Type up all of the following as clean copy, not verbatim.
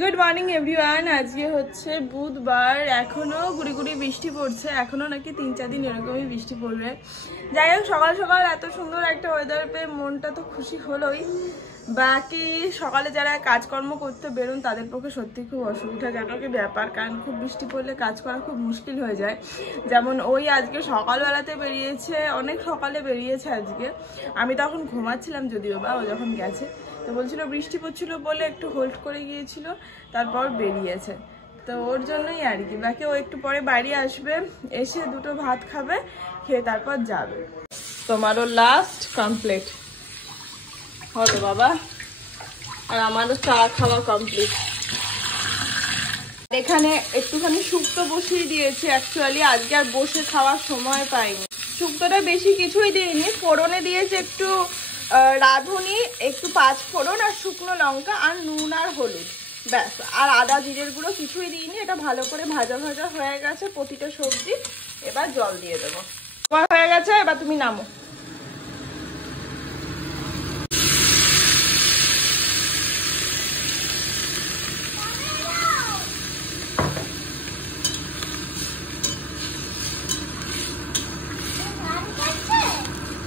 Good morning everyone. আজকে হচ্ছে বুধবার, এখনো গুড়ি গুড়ি বৃষ্টি পড়ছে, এখনো নাকি 3-4 দিন এরকমই বৃষ্টি পড়বে। যাই হোক, সকাল সকাল এত সুন্দর একটা ওয়েদার পেয়ে মনটা তো খুশি হলোই। বাকি সকালে যারা কাজকর্ম করতে বেরোন তাদের পক্ষে সত্যি খুব অসুবিধাজনক ব্যাপার, কারণ খুব বৃষ্টি পড়লে কাজ করা খুব মুশকিল হয়ে যায়। যেমন ওই আজকে সকালবেলাতে বেরিয়েছে, অনেক সকালে বেরিয়েছে আজকে। আমি তখন ঘুমাচ্ছিলাম যদিও বা, ও যখন গেছে তো বলছিল বৃষ্টি পড়ছিল বলে একটু হোল্ড করে গিয়েছিল, তারপর বেরিয়েছে। তো ওর জন্যই আর কি। বাকি ও একটু পরে বাড়ি আসবে, এসে দুটো ভাত খাবে, খেয়ে তারপর যাবে। তোমারও লাস্ট কমপ্লিট হলো বাবা, আর আমারও চা খাওয়া কমপ্লিট। এখানে একটুখানি শুক্তো বসিয়ে দিয়েছি। অ্যাকচুয়ালি আজকে আর বসে খাওয়ার সময় পাইনি। শুক্তোটা বেশি কিছুই দিইনি, ফোড়নে দিয়েছি একটু রাঁধুনি, একটু 5 ফোড়ন আর শুকনো লঙ্কা আর নুন আর হলুদ, ব্যাস। আর আদা জিরের গুঁড়ো কিছুই দিইনি। এটা ভালো করে ভাজা ভাজা হয়ে গেছে প্রতিটা সবজি। এবার জল দিয়ে দেবো। হয়ে গেছে, এবার তুমি নামো।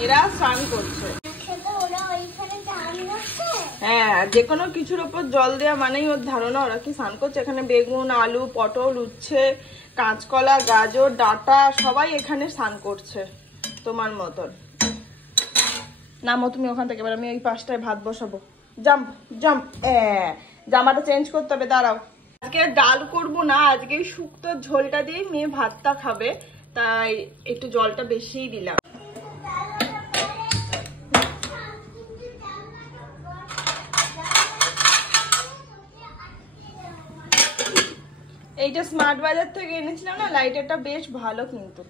এরা স্নান করছে। হ্যাঁ, যে কোনো কিছুর ওপর জল দেওয়া মানেই ওর ধারণা ওরা কি স্নান করছে। এখানে বেগুন, আলু, পটল, উচ্ছে, কাঁচকলা, গাজর, ডাঁটা সবাই এখানে স্নান করছে তোমার মতন। নামো তুমি ওখান থেকে, এবার আমি ওই পাশটায় ভাত বসাবো। Jump jump. জামাটা চেঞ্জ করতে হবে, দাঁড়াও। আজকে ডাল করবো না, আজকে শুক্তোর ঝোলটা দিয়ে মেয়ে ভাতটা খাবে, তাই একটু জলটা বেশিই দিলাম। এইটা স্মার্ট বাজার থেকে এনেছিলাম না, লাইটারটা বেশ ভালো। কিন্তু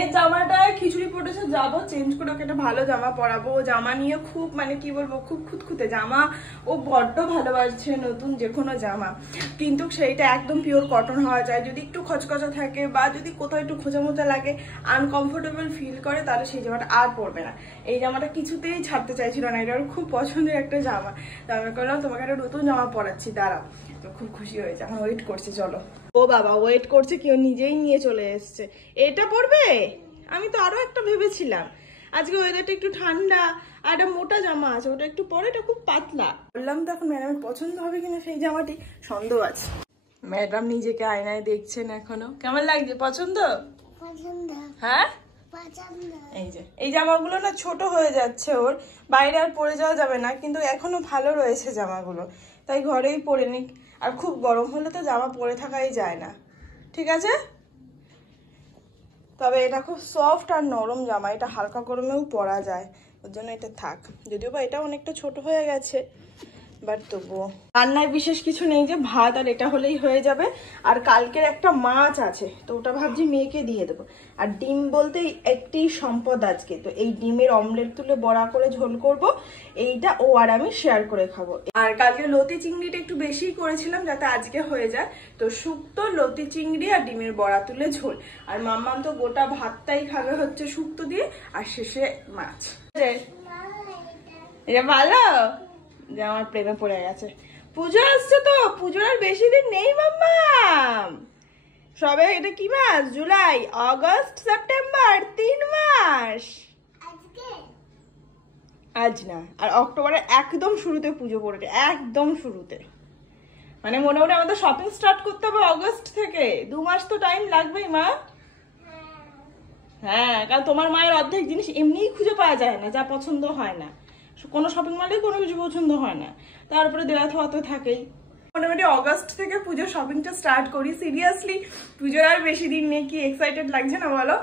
এই জামাটা খিচুড়ি পড়েছে, যাবো চেঞ্জ করে ওকে একটা ভালো জামা পরাবো। জামা নিয়ে খুব মানে কি বলবো, খুব খুঁতখুঁতে জামা। ও বড্ড ভালোবাসছে নতুন যে কোনো জামা, কিন্তু সেইটা একদম পিওর কটন হওয়া যায়। যদি একটু খচখচা থাকে বা যদি কোথাও একটু খোঁচা মোচা লাগে, আনকমফোর্টেবল ফিল করে, তাহলে সেই জামাটা আর পরবে না। এই জামাটা কিছুতেই ছাড়তে চাইছিল না, এটা ওর খুব পছন্দের একটা জামা। তো আমি বললাম তোমাকে একটা নতুন জামা পরাচ্ছি, দাঁড়াও। তো খুব খুশি হয়েছে, এখন ওয়েট করছে। চলো। ও বাবা ওয়েট করছে, কেউ নিজেই নিয়ে চলে এসছে। এটা পরবে? আমি তো আরো একটা ভেবেছিলাম। আজকে ওয়েদারটা একটু ঠান্ডা, আর একটা মোটা জামা আছে, ওটা একটু পরে, এটা খুব পাতলা। বললাম তো এখন ম্যাডামের পছন্দ হবে কিনা সেই জামাটি সন্দেহ আছে। ম্যাডাম নিজেকে আয়নায় দেখছেন এখনো। কেমন লাগছে? পছন্দ? হ্যাঁ, এই জামাগুলো না ছোট হয়ে যাচ্ছে ওর, বাইরে আর পরে যাওয়া যাবে না, কিন্তু এখনো ভালো রয়েছে জামাগুলো, তাই ঘরেই পরে নিক। আর খুব গরম হলে তো জামা পরে থাকাই যায় না। ঠিক আছে, তবে এটা খুব সফট আর নরম জামা, এটা হালকা গরমেও পরা যায়, ওর জন্য এটা থাক। যদিও বা এটা অনেকটা ছোট হয়ে গেছে, বাট তবুও। রান্নায় বিশেষ কিছু নেই, যে ভাত আর এটা হলেই হয়ে যাবে। আর কালকের একটা মাছ আছে, তো ওটা ভাবছি মেয়েকে দিয়ে দেবো। আর ডিম বলতে একটি সম্পদ আজকে, তো এই ডিমের অমলেট তুলে বড়া করে ঝোল করব, এইটা ও আর আমি শেয়ার করে খাবো। আর কালকে লতি চিংড়িটা একটু বেশি করেছিলাম যাতে আজকে হয়ে যায়, তো শুক্তো, লতি চিংড়ি আর ডিমের বড়া তুলে ঝোল। আর মাম্মাম তো গোটা ভাতটাই খাবে হচ্ছে শুক্তো দিয়ে, আর শেষে মাছ। এটা ভালো যে আমার প্রেমে পড়ে গেছে। পুজো আসছে তো, পুজোর আর বেশি দিন নেই মাম্মাম। সবে এটা কি মাস? জুলাই, আগস্ট, সেপ্টেম্বর, 3 মাস। আজ না, আর অক্টোবরের একদম শুরুতে পুজো পড়েছে, একদম শুরুতে। মানে মোটামুটি আমাদের শপিং স্টার্ট করতে হবে অগস্ট থেকে। 2 মাস তো টাইম লাগবেই মা। হ্যাঁ, কারণ তোমার মায়ের অর্ধেক জিনিস এমনিই খুঁজে পাওয়া যায় না, যা পছন্দ হয় না। কোনো শপিং মলে কোনো কিছু পছন্দ হয় না, তারপরে দেওয়া থাওয়া তো থাকেই। মোটামুটি অগস্ট থেকে পুজোর শপিংটা স্টার্ট করি। সিরিয়াসলি পুজোর আর বেশি দিন নেই, কি এক্সাইটেড লাগছে না বলো?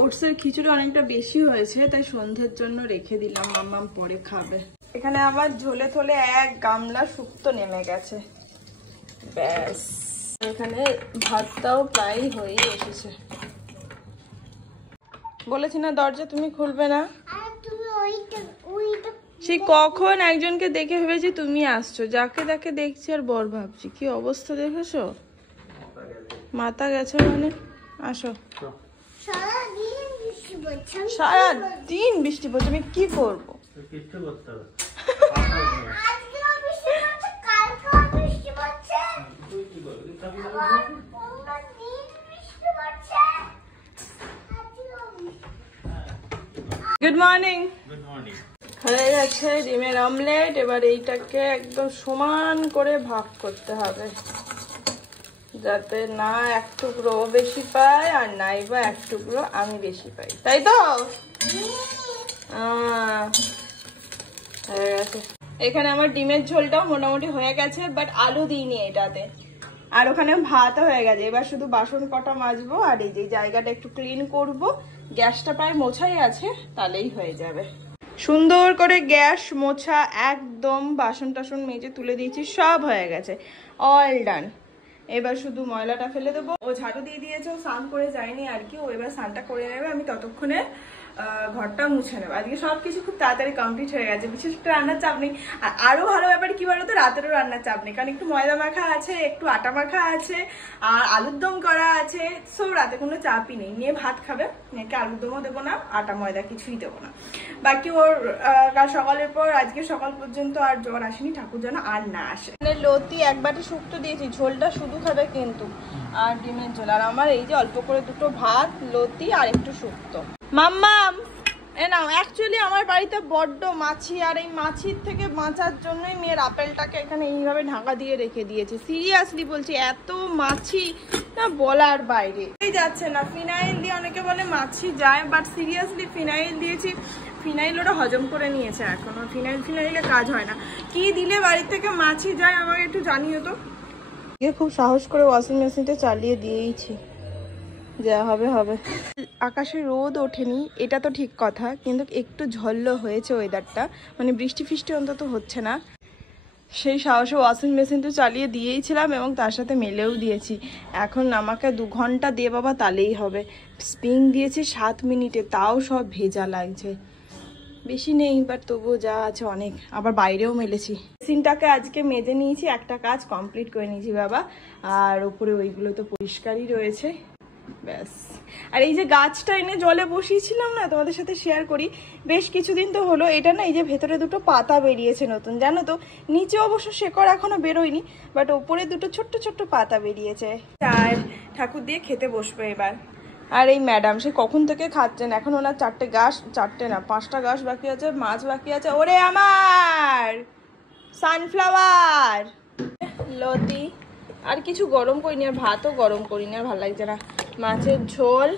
ওটসের খিচুড়ি অনেকটা বেশি হয়েছে, তাই সন্ধ্যের জন্য রেখে দিলাম, মাম্মাম পরে খাবে। এখানে আবার ঝোলে থলে 1 গামলা শুক্তো নেমে গেছে, ব্যাস। এখানে ভাতটাও প্রায় হয়েই এসেছে। বলেছি না দরজা তুমি খুলবে না। সে কখন একজনকে দেখে ভেবেছি তুমি আসছো, যাকে তাকে দেখছি আর বর ভাবছি। কি অবস্থা দেখেছো? মাথা গেছে মানে। আসো। সারাদিন বৃষ্টি পড়ছে, আমি কি করবো? Good morning. Good morning. হয়ে গেছে ডিমের অমলেট। এবার এইটাকে একদম সমান করে ভাগ করতে হবে, যাতে না এক টুকরো বেশি পায় আর নাই বা এক টুকরো আমি বেশি পাই, তাই তো? হয়ে গেছে। এখানে আমার ডিমের ঝোলটাও মোটামুটি হয়ে গেছে, বাট আলু দিইনি এটাতে। আর ওখানে ভাতও হয়ে গেছে। এবার শুধু বাসন কটা মাজবো আর এই যে জায়গাটা একটু ক্লিন করব। গ্যাসটা প্রায় মোছাই আছে, তাহলেই হয়ে যাবে। সুন্দর করে গ্যাস মোছা একদম, বাসন টাসন মেজে তুলে দিয়েছি, সব হয়ে গেছে, অল ডান। এবার শুধু ময়লাটা ফেলে দেবো। ও ঝাড়ু দিয়ে দিয়েছে, ও স্নান করে যায়নি আর কি, ও এবার স্নানটা করে নেবে, আমি ততক্ষণে ঘরটা মুছে নেবো। আজকে সবকিছু খুব তাড়াতাড়ি কমপ্লিট হয়ে গেছে, বিশেষ একটা রান্নার চাপ নেই। আর আরো ভালো ব্যাপার কি বলতো, রাতেরও রান্নার চাপ নেই, কারণ একটু ময়দা মাখা আছে, একটু আটা মাখা আছে, আর আলুর দম করা আছে, সব রাতে কোনো চাপই নেই। নিয়ে ভাত খাবে, মেয়েকে আলুর দমও দেবো না, আটা ময়দা কিছুই দেবো না। বাকি ওর কাল সকালের পর আজকে সকাল পর্যন্ত আর জ্বর আসেনি, ঠাকুর যেন আর না আসে। লতি এক বাটি শুক্তো দিয়েছি, ঝোলটা শুধু খাবে কিন্তু, আর ডিমের ঝোল। আর আমার এই যে অল্প করে দুটো ভাত, লতি আর একটু শুক্তো। মাম্মাম এ নাও। অ্যাকচুয়ালি আমার বাড়িতে বড্ড মাছি, আর এই মাছির থেকে বাঁচার জন্যই মেয়ের আপেলটাকে এখানে এইভাবে ঢাকা দিয়ে রেখে দিয়েছে। সিরিয়াসলি বলছি, এত মাছি না বলার বাইরে। যাচ্ছে না ফিনাইল দিয়ে, অনেকে বলে মাছি যায়, বাট সিরিয়াসলি ফিনাইল দিয়েছি, ফিনাইল ওরা হজম করে নিয়েছে। এখনো ফিনাইলে কাজ হয় না। কি দিলে বাড়ির থেকে মাছি যায় আমাকে একটু জানিও তো। খুব সাহস করে ওয়াশিং মেশিনটা চালিয়ে দিয়েইছি, যা হবে হবে। আকাশে রোদ ওঠেনি, এটা তো ঠিক কথা, কিন্তু একটু ঝল্লো হয়েছে ওয়েদারটা, মানে বৃষ্টি ফিষ্টি অন্তত হচ্ছে না। সেই সাহসে ওয়াশিং মেশিন তো চালিয়ে দিয়েইছিলাম এবং তার সাথে মেলেও দিয়েছি। এখন আমাকে 2 ঘন্টা দিয়ে বাবা তাহলেই হবে। স্প্রিং দিয়েছি 7 মিনিটে, তাও সব ভেজা লাগছে। বেশি নেই, বাট তবুও যা আছে অনেক। আবার বাইরেও মেলেছি। মেশিনটাকে আজকে মেজে নিয়েছি, একটা কাজ কমপ্লিট করে নিয়েছি বাবা। আর ওপরে ওইগুলো তো পরিষ্কারই রয়েছে, ব্যাস। আর এই যে গাছটা এনে জলে বসিয়েছিলাম না, তোমাদের সাথে শেয়ার করি, বেশ কিছুদিন তো হলো। এটা না এই যে ভেতরে দুটো পাতা বেরিয়েছে নতুন, জানো তো। নিচে অবশ্য শেকড় এখনো বেরোয়নি, বাট ওপরে দুটো ছোট্ট ছোট্ট পাতা বেরিয়েছে। আর ঠাকুর দিয়ে খেতে বসবো এবার। আর এই ম্যাডাম সে কখন থেকে খাচ্ছেন, এখন ওনার 5টা গাছ বাকি আছে, মাছ বাকি আছে। ওরে আমার সানফ্লাওয়ার, লতি, আর কিছু গরম করিনি, আর ভাতও গরম করিনি, আর ভালো লাগছে না। মাছের ঝোল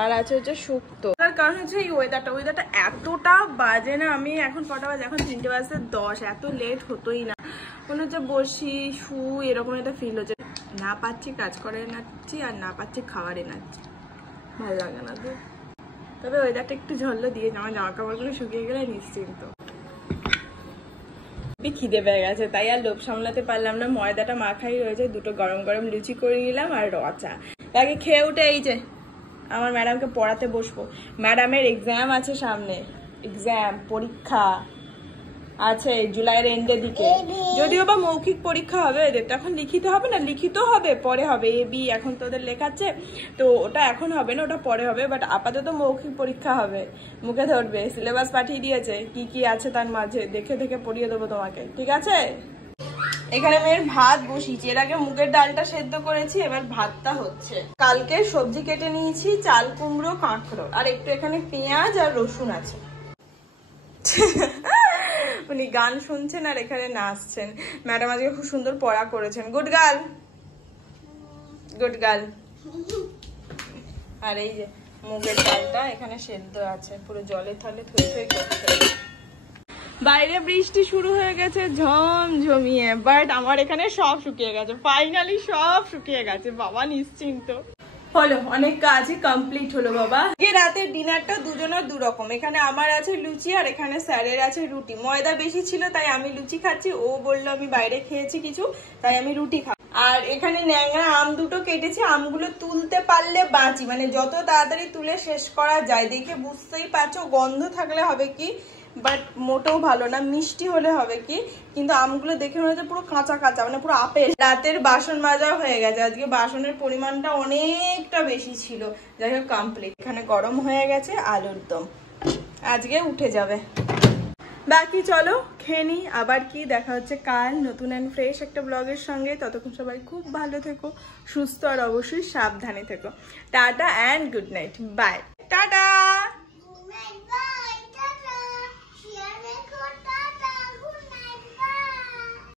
আর আছে হচ্ছে শুক্তো। তার কারণ হচ্ছে এই ওয়েদারটা এতটা বাজে না। আমি এখন কটা বাজে, এখন 3:10, এত লেট হতোই না। মনে হচ্ছে বসি শুই, এরকম একটা ফিল হচ্ছে। না পাচ্ছি কাজ করে নাচ্ছি, আর না পাচ্ছি খাবারে নাচ্ছি, ভালো লাগে না তো। তবে ওয়েদারটা একটু ঝল্লো দিয়ে আমার জামা কাপড়গুলো শুকিয়ে গেলে নিশ্চিন্ত। খিদে পেয়ে গেছে, তাই আর লোভ সামলাতে পারলাম না। ময়দাটা মাখাই রয়েছে, দুটো গরম গরম লুচি করে নিলাম আর রচা। তাকে খেয়ে উঠে এই যে আমার ম্যাডামকে পড়াতে বসবো। ম্যাডামের এক্সাম আছে সামনে, পরীক্ষা আছে জুলাইয়ের এন্ডের দিকে। যদিও বা মৌখিক পরীক্ষা হবে, এদের তো এখন লিখিত হবে না, লিখিত হবে পরে হবে। AB এখন তোদের লেখাচ্ছে, তো ওটা এখন হবে না, ওটা পরে হবে। বাট আপাতত মৌখিক পরীক্ষা হবে, মুখে ধরবে। সিলেবাস পাঠিয়ে দিয়েছে, কি কি আছে তার মাঝে দেখে দেখে পড়িয়ে দেবো তোমাকে, ঠিক আছে? এখানে মেয়ের ভাত বসিয়েছি, এর আগে মুগের ডালটা সেদ্ধ করেছি, এবার ভাতটা হচ্ছে। কালকে সবজি কেটে নিয়েছি, চাল কুমড়ো, কাঁকরোল, আর একটু এখানে পেঁয়াজ আর রসুন আছে। উনি গান শুনছেন আর এখানে নাচছেন। ম্যাডাম আজকে খুব সুন্দর পড়া করেছেন, গুড গার্ল, গুড গার্ল। আর এই যে মুগের ডালটা এখানে সেদ্ধ আছে, পুরো জলে থলে থই থই করছে। বাইরে বৃষ্টি শুরু হয়ে গেছে ঝমঝমিয়ে, বাট আমার এখানে সব শুকিয়ে গেছে, ফাইনালি সব শুকিয়ে গেছে। বাবা নিশ্চিন্ত হলো, অনেক কাজই কমপ্লিট হলো বাবা। এই রাতের ডিনারটা দুজনের দুরকম, এখানে আমার আছে লুচি আর এখানে স্যারের আছে রুটি। ময়দা বেশি ছিল তাই আমি লুচি খাচ্ছি, ও বললো আমি বাইরে খেয়েছি কিছু, তাই আমি রুটি খাবো। আর এখানে ন্যাংরা আম দুটো কেটেছি, আমগুলো তুলতে পারলে বাঁচি, মানে যত তাড়াতাড়ি তুলে শেষ করা যায়। দেখে বুঝতেই পারছো গন্ধ থাকলে হবে কি, বাট মোটেও ভালো না, মিষ্টি হলে হবে কি, কিন্তু আমগুলো দেখে মনে হচ্ছে পুরো কাঁচা কাঁচা, মানে পুরো আপেল। রাতের বাসন মাজা হয়ে গেছে, আজকে বাসনের পরিমাণটা অনেকটা বেশি ছিল। যাই হোক কমপ্লিট। এখানে গরম হয়ে গেছে আলুর দম, আজকে উঠে যাবে। বাকি চলো খেয়ে নি, আবার কি দেখা হচ্ছে কাল নতুন অ্যান্ড ফ্রেশ একটা ব্লগের সঙ্গে। ততক্ষণ সবাই খুব ভালো থেকো, সুস্থ আর অবশ্যই সাবধানে থেকো। Tata and good night, bye. Tata.